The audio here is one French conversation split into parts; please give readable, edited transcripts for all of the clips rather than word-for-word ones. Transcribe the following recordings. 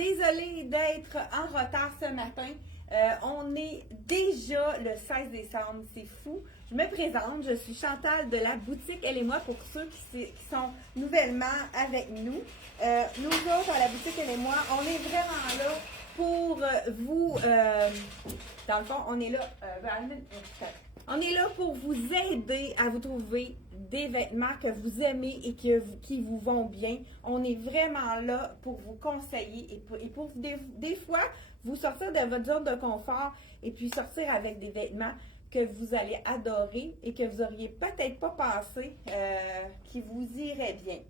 désolée d'être en retard ce matin. On est déjà le 16 décembre, c'est fou. Je me présente, je suis Chantal de la boutique Elle et moi pour ceux qui sont nouvellement avec nous. Nous autres, à la boutique Elle et moi, on est vraiment là pour vous. Dans le fond, on est là. On est là pour vous aider à vous trouver des vêtements que vous aimez et qui vous vont bien. On est vraiment là pour vous conseiller et pour des fois vous sortir de votre zone de confort et puis sortir avec des vêtements que vous allez adorer et que vous auriez peut-être pas pensé qui vous iraient bien.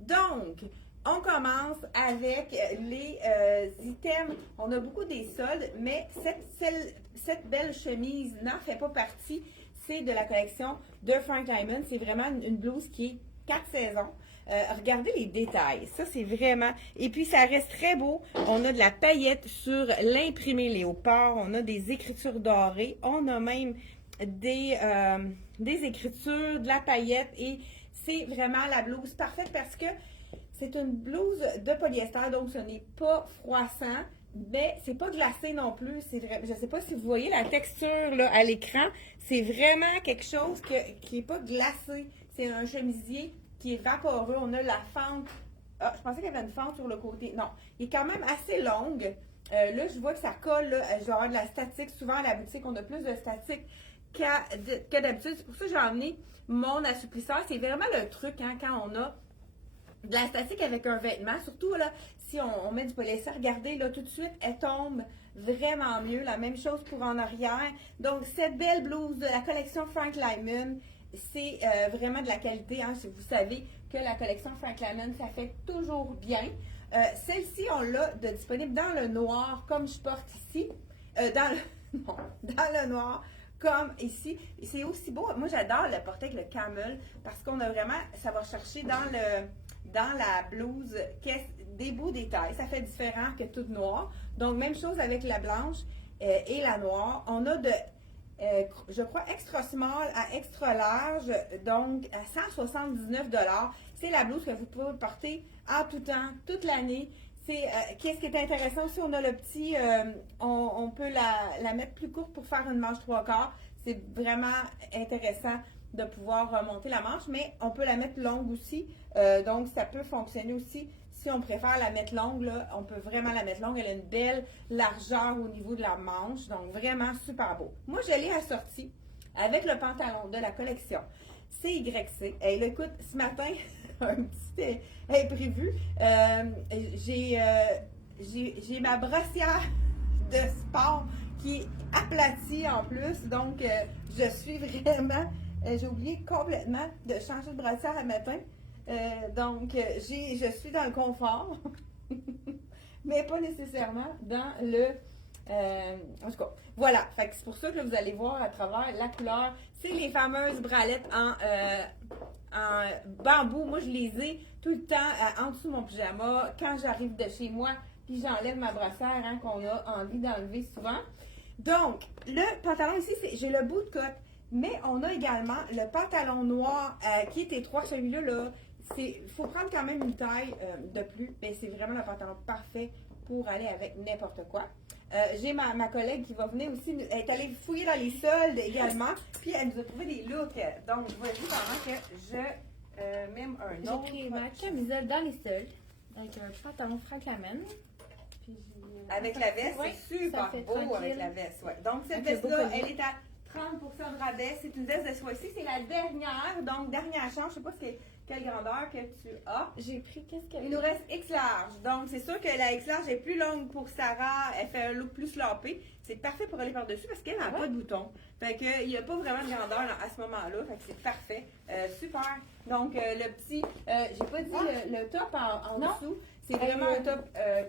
Donc, on commence avec les items. On a beaucoup des soldes, mais cette belle chemise n'en fait pas partie. C'est de la collection de Frank Lyman. C'est vraiment une blouse qui est 4 saisons. Regardez les détails. Ça, c'est vraiment... Et puis, ça reste très beau. On a de la paillette sur l'imprimé léopard. On a des écritures dorées. On a même des écritures, de la paillette. Et c'est vraiment la blouse parfaite parce que c'est une blouse de polyester. Donc, ce n'est pas froissant. Mais c'est pas glacé non plus. Je ne sais pas si vous voyez la texture là, à l'écran. C'est vraiment quelque chose qui n'est pas glacé. C'est un chemisier qui est vaporeux. On a la fente. Ah, je pensais qu'il y avait une fente sur le côté. Non, il est quand même assez longue. Là, je vois que ça colle. Là, je vais avoir de la statique. Souvent, à la boutique, on a plus de statique que d'habitude. C'est pour ça que j'ai emmené mon assouplisseur. C'est vraiment le truc hein, quand on a de la statique avec un vêtement. Surtout, là, si on met du polyester, regardez, là, tout de suite, elle tombe vraiment mieux. La même chose pour en arrière. Donc, cette belle blouse de la collection Frank Lyman, c'est vraiment de la qualité. Hein. Vous savez que la collection Frank Lyman, ça fait toujours bien. Celle-ci, on l'a disponible dans le noir, comme je porte ici. Dans le noir, comme ici. Et c'est aussi beau. Moi, j'adore le porter avec le camel parce qu'on a vraiment, ça va chercher dans la blouse des beaux détails. Ça fait différent que toute noire. Donc, même chose avec la blanche et la noire. On a je crois, extra small à extra large, donc à 179 $. C'est la blouse que vous pouvez porter en tout temps, toute l'année. Qu'est-ce qui est intéressant aussi, on a le petit, on peut la mettre plus courte pour faire une manche 3/4. C'est vraiment intéressant de pouvoir remonter la manche, mais on peut la mettre longue aussi. Donc, ça peut fonctionner aussi. Si on préfère la mettre longue, là, on peut vraiment la mettre longue. Elle a une belle largeur au niveau de la manche. Donc, vraiment super beau. Moi, je l'ai assortie avec le pantalon de la collection CYC. Et là, écoute, ce matin, un petit imprévu. J'ai ma brossière de sport qui est aplatie en plus. Donc, je suis vraiment... j'ai oublié complètement de changer de brassière à matin. Donc, je suis dans le confort, mais pas nécessairement dans le... en tout cas, voilà. Fait que c'est pour ça que là, vous allez voir à travers la couleur. C'est les fameuses bralettes en bambou. Moi, je les ai tout le temps en dessous de mon pyjama. Quand j'arrive de chez moi, puis j'enlève ma brassière hein, qu'on a envie d'enlever souvent. Donc, le pantalon ici, j'ai le bout de cotte. Mais on a également le pantalon noir qui est étroit. Celui-là, là, il faut prendre quand même une taille de plus. Mais c'est vraiment le pantalon parfait pour aller avec n'importe quoi. J'ai ma collègue qui va venir aussi. Elle est allée fouiller dans les soldes également. Puis elle nous a trouvé des looks. Donc, voici pendant que je mets un autre. J'ai pris ma camisole dans les soldes avec un pantalon Frank Lyman. Avec la veste, ouais, c'est super beau tranquille. avec la veste. Ouais. Donc, cette veste-là, elle est à 30% de rabais. C'est une veste de soie ici. C'est la dernière. Donc, dernière chance. Je ne sais pas quelle grandeur que tu as. J'ai pris qu'est-ce qu'elle Il nous reste X large. Donc, c'est sûr que la X large est plus longue pour Sarah. Elle fait un look plus slampé. C'est parfait pour aller par-dessus parce qu'elle n'a pas de bouton. Fait qu'il n'y a pas vraiment de grandeur à ce moment-là. Fait que c'est parfait. Super. Donc, le petit... j'ai pas dit le top en dessous. C'est vraiment un top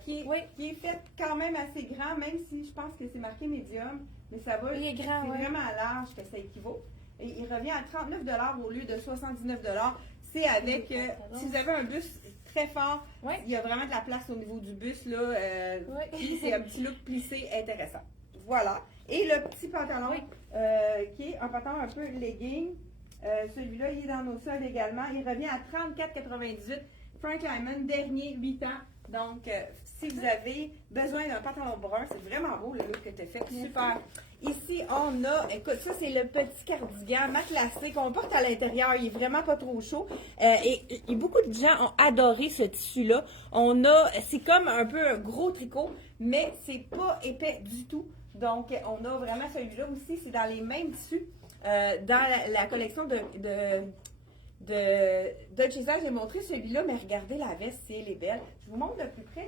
qui est fait quand même assez grand, même si je pense que c'est marqué médium. Mais ça va. Il est grand, c'est vraiment large que ça équivaut. Et il revient à 39 $ au lieu de 79 $. C'est avec, si vous avez un bus très fort, il y a vraiment de la place au niveau du bus, là. Puis c'est un petit look plissé intéressant. Voilà. Et le petit pantalon, qui est un pantalon un peu legging. Celui-là, il est dans nos soldes également. Il revient à 34,98 $. Frank Lyman, dernier 8 ans Donc, si vous avez besoin d'un pantalon brun, c'est vraiment beau le look que tu as fait. Super. Ici, on a, écoute, ça c'est le petit cardigan matelassé qu'on porte à l'intérieur. Il est vraiment pas trop chaud. Et beaucoup de gens ont adoré ce tissu-là. C'est comme un peu un gros tricot, mais c'est pas épais du tout. Donc, on a vraiment celui-là aussi. C'est dans les mêmes tissus. Dans la collection de Dolce & j'ai montré celui-là, mais regardez la veste, si elle est belle. Je vous montre de plus près,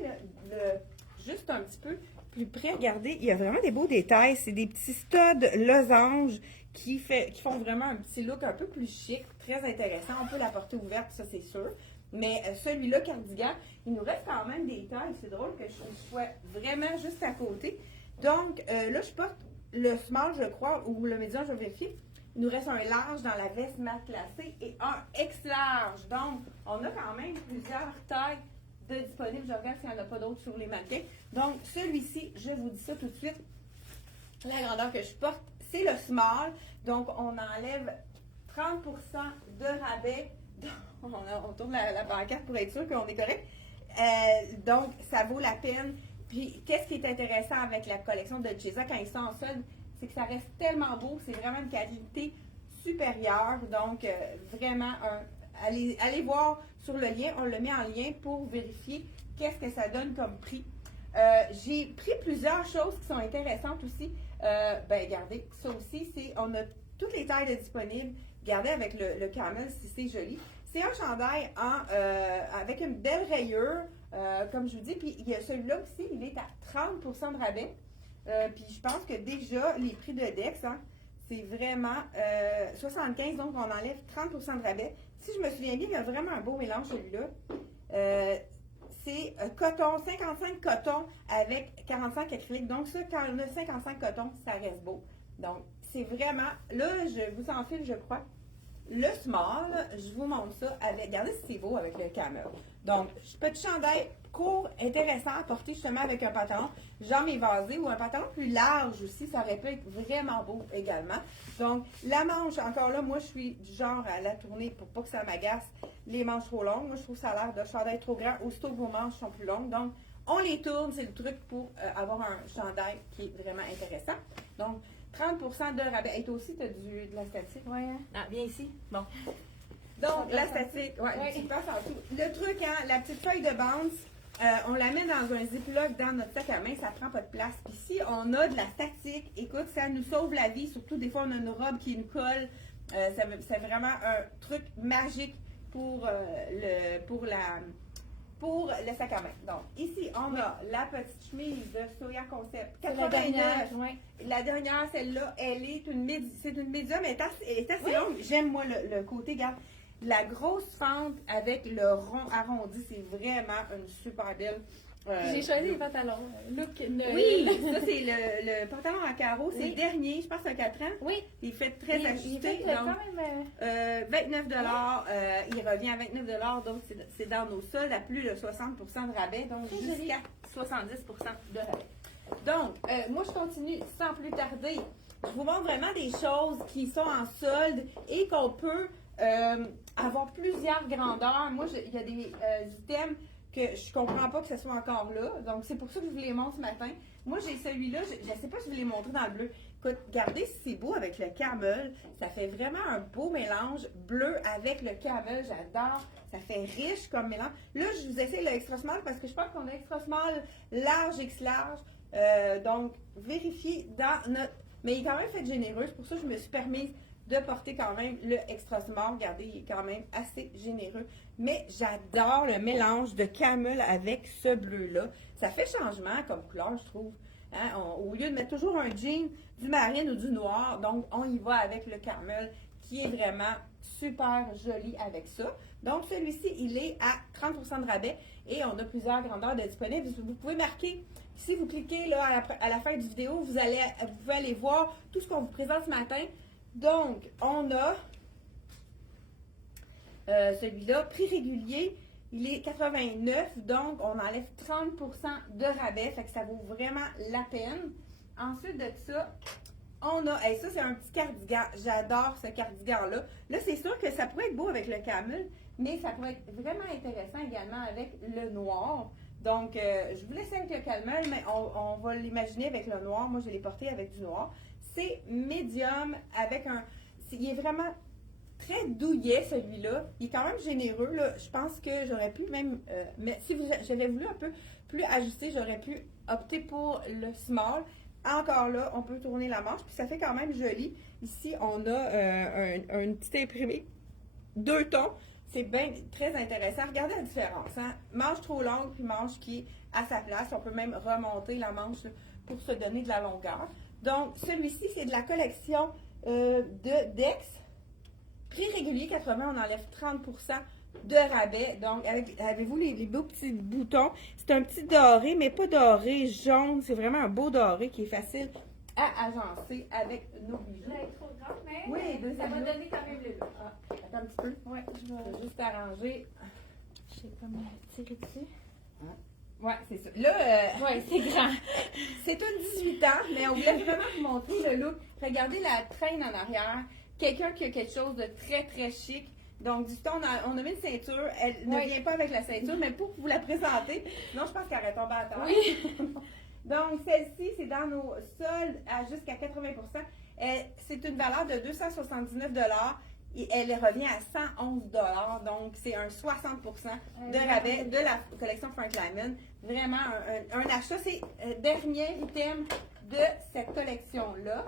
juste un petit peu plus près. Regardez, il y a vraiment des beaux détails. C'est des petits studs losanges qui font vraiment un petit look un peu plus chic, très intéressant. On peut la porter ouverte, ça c'est sûr. Mais celui-là, cardigan, il nous reste quand même des tailles. C'est drôle que je sois vraiment juste à côté. Donc, là, je porte le small, je crois, ou le médium, je vais vérifier. Il nous reste un large dans la veste matelassée et un extra large. Donc, on a quand même plusieurs tailles de disponibles. Je regarde s'il n'y en a pas d'autres sur les mannequins. Donc, celui-ci, je vous dis ça tout de suite. La grandeur que je porte, c'est le small. Donc, on enlève 30% de rabais. On tourne la pancarte pour être sûr qu'on est correct. Donc, ça vaut la peine. Puis, qu'est-ce qui est intéressant avec la collection de Dolce quand ils sont en solde, c'est que ça reste tellement beau, c'est vraiment une qualité supérieure. Donc, vraiment, allez voir sur le lien, on le met en lien pour vérifier qu'est-ce que ça donne comme prix. J'ai pris plusieurs choses qui sont intéressantes aussi. Regardez, ça aussi, on a toutes les tailles disponibles. Regardez avec le camel, si c'est joli. C'est un chandail avec une belle rayure, comme je vous dis. Puis, il y a celui-là aussi, il est à 30% de rabais. Puis je pense que déjà, les prix de Dex, c'est vraiment 75, donc on enlève 30% de rabais. Si je me souviens bien, il y a vraiment un beau mélange celui-là. C'est coton, 55 coton avec 45 acrylique. Donc ça, quand on a 55 coton, ça reste beau. Donc, c'est vraiment, là, je vous enfile, je crois, le small, je vous montre ça avec, regardez si c'est beau avec le camel. Donc, petit chandail court, intéressant à porter justement avec un pantalon jambes évasées ou un pantalon plus large aussi, ça aurait pu être vraiment beau également. Donc, la manche, encore là, moi je suis du genre à la tourner pour pas que ça m'agace les manches trop longues. Moi je trouve ça a l'air de chandail trop grand, aussitôt que vos manches sont plus longues. Donc, on les tourne, c'est le truc pour avoir un chandail qui est vraiment intéressant. Donc, 30% de rabais. Et toi aussi, tu as de la statique? Oui. Ah, viens ici. Bon. Donc, la statique, tu passes en tout. Le truc, la petite feuille de bounce, on la met dans un ziploc dans notre sac à main, ça prend pas de place. Puis si on a de la statique, écoute, ça nous sauve la vie. Surtout, des fois, on a une robe qui nous colle. C'est vraiment un truc magique pour le sac à main. Donc, ici, on a la petite chemise de Soya Concept. 89. La dernière, celle-là, elle est c'est une médium, elle est assez longue. J'aime, moi, le côté, regarde, la grosse fente avec le rond arrondi. C'est vraiment une super belle. J'ai choisi les pantalons. Look Oui, ça, c'est le pantalon à carreaux. C'est le dernier, je pense, à 4 ans. Oui. Il fait très ajusté. Il fait quand même... 29 il revient à 29 donc c'est dans nos soldes à plus de 60 de rabais, donc jusqu'à 70 de rabais. Donc, moi, je continue sans plus tarder. Je vous montre vraiment des choses qui sont en solde et qu'on peut avoir plusieurs grandeurs. Moi, il y a des items que je comprends pas que ce soit encore là. Donc, c'est pour ça que je vous les montre ce matin. Moi, j'ai celui-là. Je ne sais pas si je vous l'ai montré dans le bleu. Écoute, regardez si c'est beau avec le camel. Ça fait vraiment un beau mélange bleu avec le camel. J'adore. Ça fait riche comme mélange. Là, je vous essaie le extra small parce que je pense qu'on a extra small, large, X large. Donc, vérifiez dans notre... Mais il est quand même fait généreux. C'est pour ça que je me suis permise de porter quand même le extra small. Regardez, il est quand même assez généreux. Mais j'adore le mélange de camel avec ce bleu-là. Ça fait changement comme couleur, je trouve. Au lieu de mettre toujours un jean, du marine ou du noir, donc on y va avec le camel qui est vraiment super joli avec ça. Donc celui-ci, il est à 30% de rabais et on a plusieurs grandeurs de disponibles. Vous pouvez marquer, si vous cliquez là à la fin du vidéo, vous pouvez aller voir tout ce qu'on vous présente ce matin. Donc, on a celui-là, prix régulier, il est 89, donc on enlève 30% de rabais, fait que ça vaut vraiment la peine. Ensuite de ça, on a, ça c'est un petit cardigan, j'adore ce cardigan-là. Là, c'est sûr que ça pourrait être beau avec le camel, mais ça pourrait être vraiment intéressant également avec le noir. Donc, je vous laisse avec le camel, mais on va l'imaginer avec le noir. Moi, je l'ai porté avec du noir. C'est médium avec un... Il est vraiment très douillet, celui-là. Il est quand même généreux, là. Je pense que j'aurais pu même... mais si j'avais voulu un peu plus ajuster, j'aurais pu opter pour le small. Encore là, on peut tourner la manche, puis ça fait quand même joli. Ici, on a une petite imprimée, 2 tons. C'est bien très intéressant. Regardez la différence. Hein? Manche trop longue, puis manche qui est à sa place. On peut même remonter la manche pour se donner de la longueur. Donc, celui-ci, c'est de la collection de Dex. Prix régulier 80, on enlève 30% de rabais. Donc, avez-vous les beaux petits boutons? C'est un petit doré, mais pas doré jaune. C'est vraiment un beau doré qui est facile à agencer avec nos bijoux. Ça va être trop grand, mais Oui, ça va donner quand même le look. Attends un petit peu. Ouais, Je vais juste arranger. Je sais comment tirer dessus. Ouais, c'est ça. Là, Ouais, c'est grand. c'est une 18 ans, mais on voulait vraiment vous montrer le look. Regardez la traîne en arrière. Quelqu'un qui a quelque chose de très, très chic. Donc, du temps, on a mis une ceinture. Elle ne vient pas avec la ceinture, mais pour vous la présenter. Non, je pense qu'elle aurait tombé à terre. Oui. Donc, celle-ci, c'est dans nos soldes à jusqu'à 80%. C'est une valeur de 279 et elle revient à 111 $. Donc, c'est un 60% de rabais de la collection Frank Lyman. Vraiment, un achat. C'est le dernier item de cette collection-là.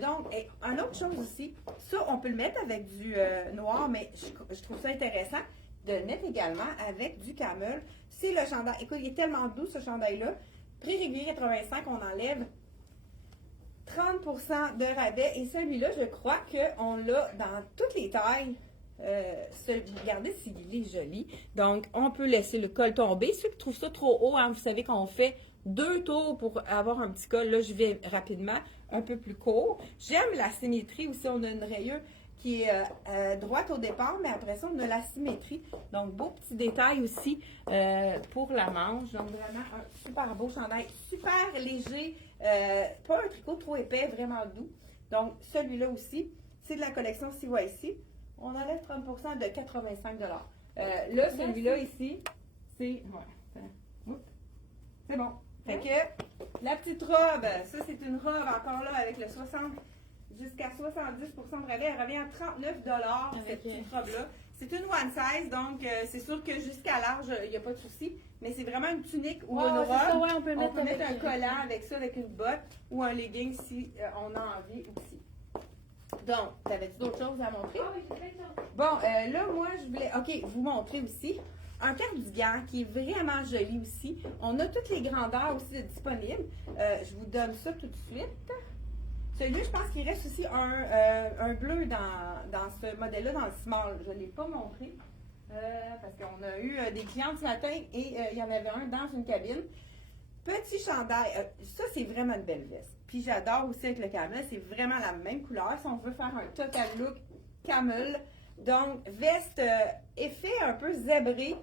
Donc, et une autre chose aussi, ça, on peut le mettre avec du noir, mais je trouve ça intéressant de le mettre également avec du camel. C'est le chandail. Écoute, il est tellement doux, ce chandail-là. Prix régulier 85, on enlève 30% de rabais. Et celui-là, je crois qu'on l'a dans toutes les tailles. Regardez s'il est joli. Donc, on peut laisser le col tomber. Ceux qui trouvent ça trop haut, hein, vous savez qu'on fait 2 tours pour avoir un petit col. Là, je vais rapidement, un peu plus court. J'aime la symétrie aussi. On a une rayure qui est droite au départ, mais après ça, on a la symétrie. Donc, beau petit détail aussi pour la manche. Donc, vraiment un super beau chandail, super léger, pas un tricot trop épais, vraiment doux. Donc, celui-là aussi, c'est de la collection CYC. On enlève 30% de 85 $. Là, celui-là ici, c'est... Ouais, c'est bon. Fait que la petite robe, ça c'est une robe encore là avec le 60 jusqu'à 70% de rabais. Elle revient à 39 $, cette petite robe-là. C'est une one size, donc c'est sûr que jusqu'à large, il n'y a pas de souci. Mais c'est vraiment une tunique ou une robe. Ça, ouais, on peut mettre avec un collant avec ça, avec une botte ou un legging si on a envie aussi. Donc, t'avais-tu d'autres choses à montrer? Ah oui, j'ai plein de choses. Bon, là, moi, je voulais, vous montrer aussi un cardigan qui est vraiment joli aussi. On a toutes les grandeurs aussi disponibles. Je vous donne ça tout de suite. Celui-là, je pense qu'il reste aussi un bleu dans ce modèle-là, dans le small. Je ne l'ai pas montré parce qu'on a eu des clients ce matin et il y en avait un dans une cabine. Petit chandail. Ça, c'est vraiment une belle veste. Puis j'adore aussi avec le camel. C'est vraiment la même couleur. Si on veut faire un total look camel. Donc, veste effet un peu zébré.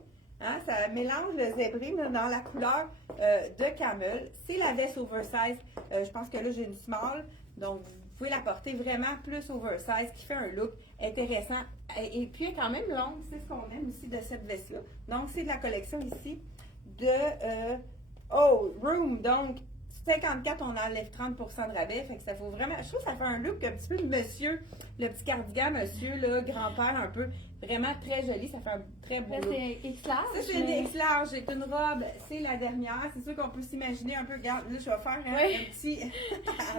Hein, ça mélange le zébré mais dans la couleur de camel. C'est la veste oversize. Je pense que là, j'ai une small. Donc, vous pouvez la porter vraiment plus oversize, qui fait un look intéressant. Et puis, elle est quand même longue. C'est ce qu'on aime aussi de cette veste-là. Donc, c'est de la collection ici de Room. Donc, 54, on enlève 30% de rabais. Fait que ça faut vraiment. Je trouve que ça fait un look un petit peu de monsieur. Le petit cardigan, monsieur, là, grand-père, un peu. Vraiment très joli. Ça fait un très beau Là, look. c'est X large. Ça, c'est une X large. C'est une robe. C'est la dernière. C'est sûr qu'on peut s'imaginer un peu. Regarde, là, je vais faire un petit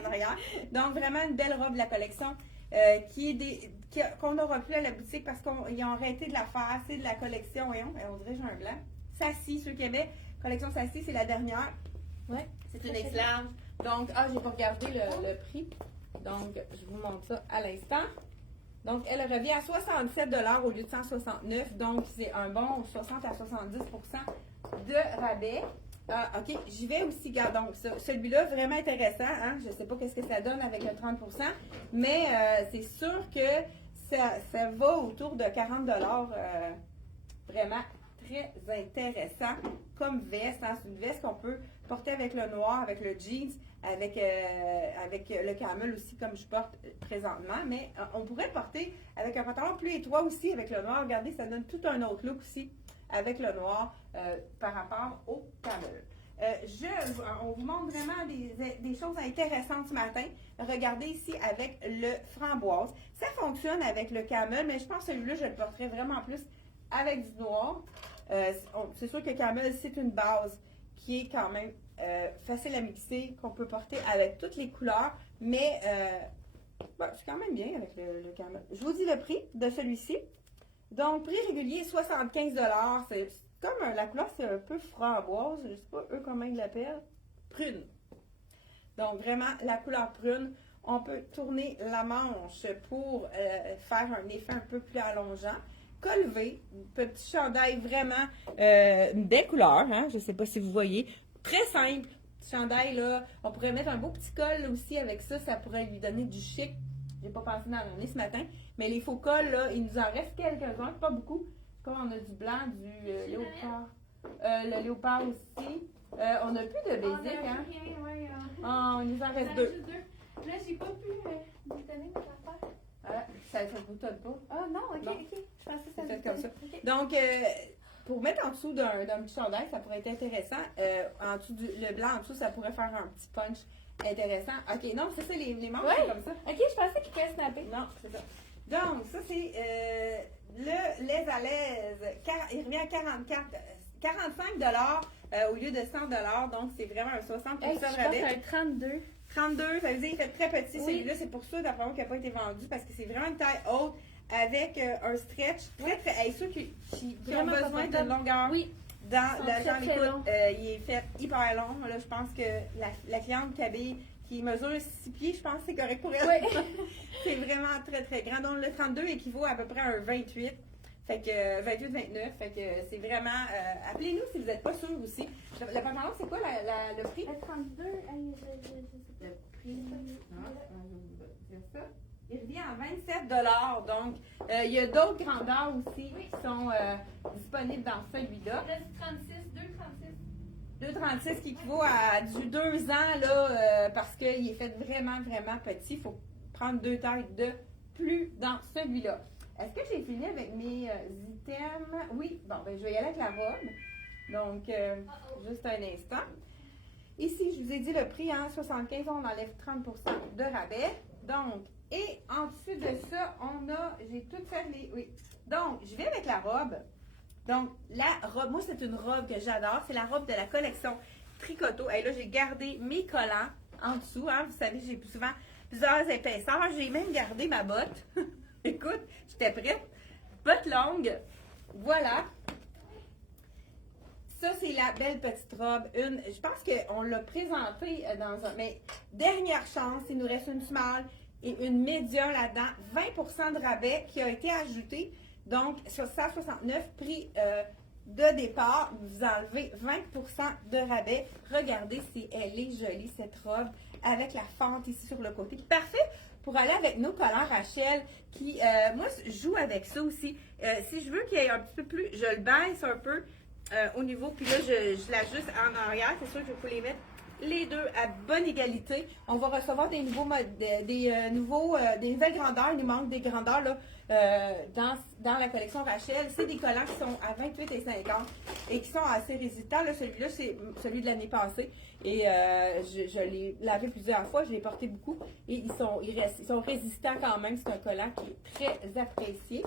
en arrière. Donc, vraiment une belle robe de la collection qu'on n'aura plus à la boutique parce qu'ils ont arrêté de la faire. C'est de la collection. Voyons, on dirait que j'ai un blanc. Sassy, ceux qui avaient. Collection Sassy, c'est la dernière. Ouais. C'est une X large. Donc, j'ai pas regardé le prix. Donc, je vous montre ça à l'instant. Donc, elle revient à 67 $ au lieu de 169. Donc, c'est un bon 60 à 70% de rabais. OK, j'y vais aussi. Donc, celui-là, vraiment intéressant. Hein? Je ne sais pas qu'est-ce que ça donne avec le 30%, mais c'est sûr que ça va autour de 40 $. Vraiment très intéressant comme veste. Hein? C'est une veste qu'on peut porter avec le noir, avec le jeans, avec le camel aussi, comme je porte présentement. Mais on pourrait le porter avec un pantalon plus étroit aussi, avec le noir. Regardez, ça donne tout un autre look aussi avec le noir par rapport au camel. On vous montre vraiment des choses intéressantes ce matin. Regardez ici avec le framboise. Ça fonctionne avec le camel, mais je pense que celui-là, je le porterai vraiment plus avec du noir. C'est sûr que camel, c'est une base qui est quand même facile à mixer, qu'on peut porter avec toutes les couleurs, mais c'est quand même bien avec le camel. Je vous dis le prix de celui-ci. Donc, prix régulier, 75 $. C'est comme la couleur, c'est un peu framboise. Je ne sais pas, eux, comment ils l'appellent. Prune. Donc, vraiment, la couleur prune. On peut tourner la manche pour faire un effet un peu plus allongeant. Col V, petit chandail vraiment une belle couleur. Hein? Je ne sais pas si vous voyez. Très simple. Petit chandail, là. On pourrait mettre un beau petit col là, aussi avec ça. Ça pourrait lui donner du chic. J'ai pas pensé dans l'année ce matin. Mais les faux cols, là, il nous en reste quelques-uns. Pas beaucoup. Comme on a du blanc, du léopard. Le léopard aussi. On n'a plus de basic, hein? Il nous en reste deux. Là, j'ai pas pu boutonner mes affaires. Ça ne boutonne pas. Ah non, ok, Non. ok. Je pensais que ça C'est fait comme ça. Okay. Donc, pour mettre en dessous d'un petit chandail, ça pourrait être intéressant. En dessous le blanc, en dessous, ça pourrait faire un petit punch intéressant. Ok, non, c'est ça, les manches, Ouais. c'est comme ça. Ok, je pensais qu'il pouvait snapper. Non, c'est ça. Donc, ça, c'est le lait à l'aise. Il revient à 45 $ au lieu de 100 $. Donc, c'est vraiment un 60 Hey, je de pense rabais. que c'est un 32. 32, ça veut dire qu'il fait très petit. Oui. Celui-là, c'est pour ça, d'après moi, qu'il n'a pas été vendu parce que c'est vraiment une taille haute avec un stretch très, très. Hey, ceux qui ont Vraiment besoin confortable. d'une longueur Oui. dans Sont la très, jambe, très écoute, longs. il est fait hyper long. Là, je pense que la cliente qui mesure 6 pieds, je pense que c'est correct pour elle. Oui. C'est vraiment très, très grand. Donc, le 32 équivaut à peu près à un 28. Fait que 28-29. Fait que c'est vraiment. Appelez-nous si vous n'êtes pas sûr aussi. Le pantalon, c'est quoi le prix? Le 32, hey, je sais pas. Le prix. Je vais dire ça. Il revient à 27 $. Donc, il y a d'autres grandeurs aussi qui sont disponibles dans celui-là. Là, c'est 36, 2,36. 2,36 qui équivaut à du 2 ans là, parce qu'il est fait vraiment, vraiment petit. Il faut prendre 2 tailles de plus dans celui-là. Est-ce que j'ai fini avec mes items? Oui. Bon, ben je vais y aller avec la robe. Donc, juste un instant. Ici, je vous ai dit le prix, hein, 75, on enlève 30 % de rabais. Donc, et en dessous de ça, j'ai tout fait oui. Donc, je vais avec la robe. Donc, la robe, moi, c'est une robe que j'adore. C'est la robe de la collection Tricoto. Et là, j'ai gardé mes collants en dessous. Hein. Vous savez, j'ai souvent plusieurs épaisseurs. J'ai même gardé ma botte. Écoute, j'étais prête. Botte longue. Voilà. Ça, c'est la belle petite robe. Je pense qu'on l'a présentée dans un... Mais dernière chance, il nous reste une small et une médium là-dedans. 20 % de rabais qui a été ajouté. Donc, sur 169 prix de départ, vous enlevez 20 % de rabais. Regardez si elle est jolie, cette robe, avec la fente ici sur le côté. Parfait pour aller avec nos collants Rachel, qui, moi, je joue avec ça aussi. Si je veux qu'il y ait un petit peu plus, je le baisse un peu au niveau, puis là, je l'ajuste en arrière. C'est sûr que je peux les mettre les deux à bonne égalité. On va recevoir des nouveaux des nouvelles grandeurs. Il nous manque des grandeurs là, dans la collection Rachel. C'est des collants qui sont à 28 et 50 et qui sont assez résistants. Là, celui-là, c'est celui de l'année passée. Et je l'ai lavé plusieurs fois, je l'ai porté beaucoup. Et ils sont résistants quand même. C'est un collant qui est très apprécié.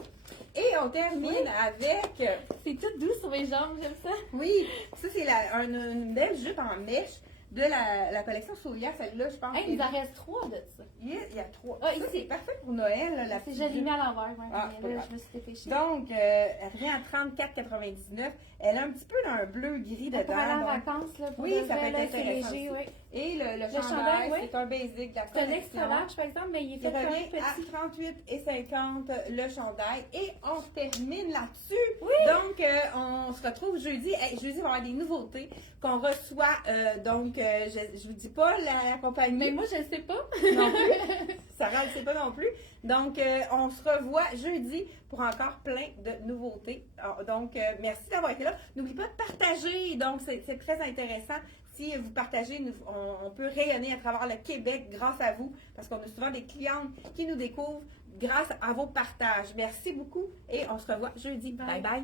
Et on termine avec... C'est tout doux sur mes jambes, j'aime ça. Oui, ça c'est une belle jupe en mèche de la collection Soulia. Celle-là, je pense. Hey, il nous en reste 3 de ça. Il y a 3. Ah, ça, ici. c'est parfait pour Noël. La C'est petite je l'ai jupe. mis à l'envers, ouais, Ah, mais là, pas je me suis dépêchée. Donc, elle revient à 34,99. Elle a un petit peu d'un bleu-gris dedans. Pour aller en donc- vacances, là, pour Oui, le ça peut vrai, être là, c'est intéressant léger, aussi. oui. Et le chandail, chandail, oui. c'est un basic de la C'est un collection. extra large, par exemple, mais il est Il fait quand même revient à petit. 38 et 50 le chandail. Et on termine là-dessus. Oui. Donc, on se retrouve jeudi. Hey, jeudi, il va y avoir des nouveautés qu'on reçoit. Donc, je vous dis pas la compagnie. Mais moi, je ne sais pas. Non plus. Sarah ne sait pas non plus. Donc, on se revoit jeudi pour encore plein de nouveautés. Alors, donc, merci d'avoir été là. N'oubliez pas de partager. Donc, c'est très intéressant. Si vous partagez, on peut rayonner à travers le Québec grâce à vous, parce qu'on a souvent des clientes qui nous découvrent grâce à vos partages. Merci beaucoup et on se revoit jeudi. Bye bye.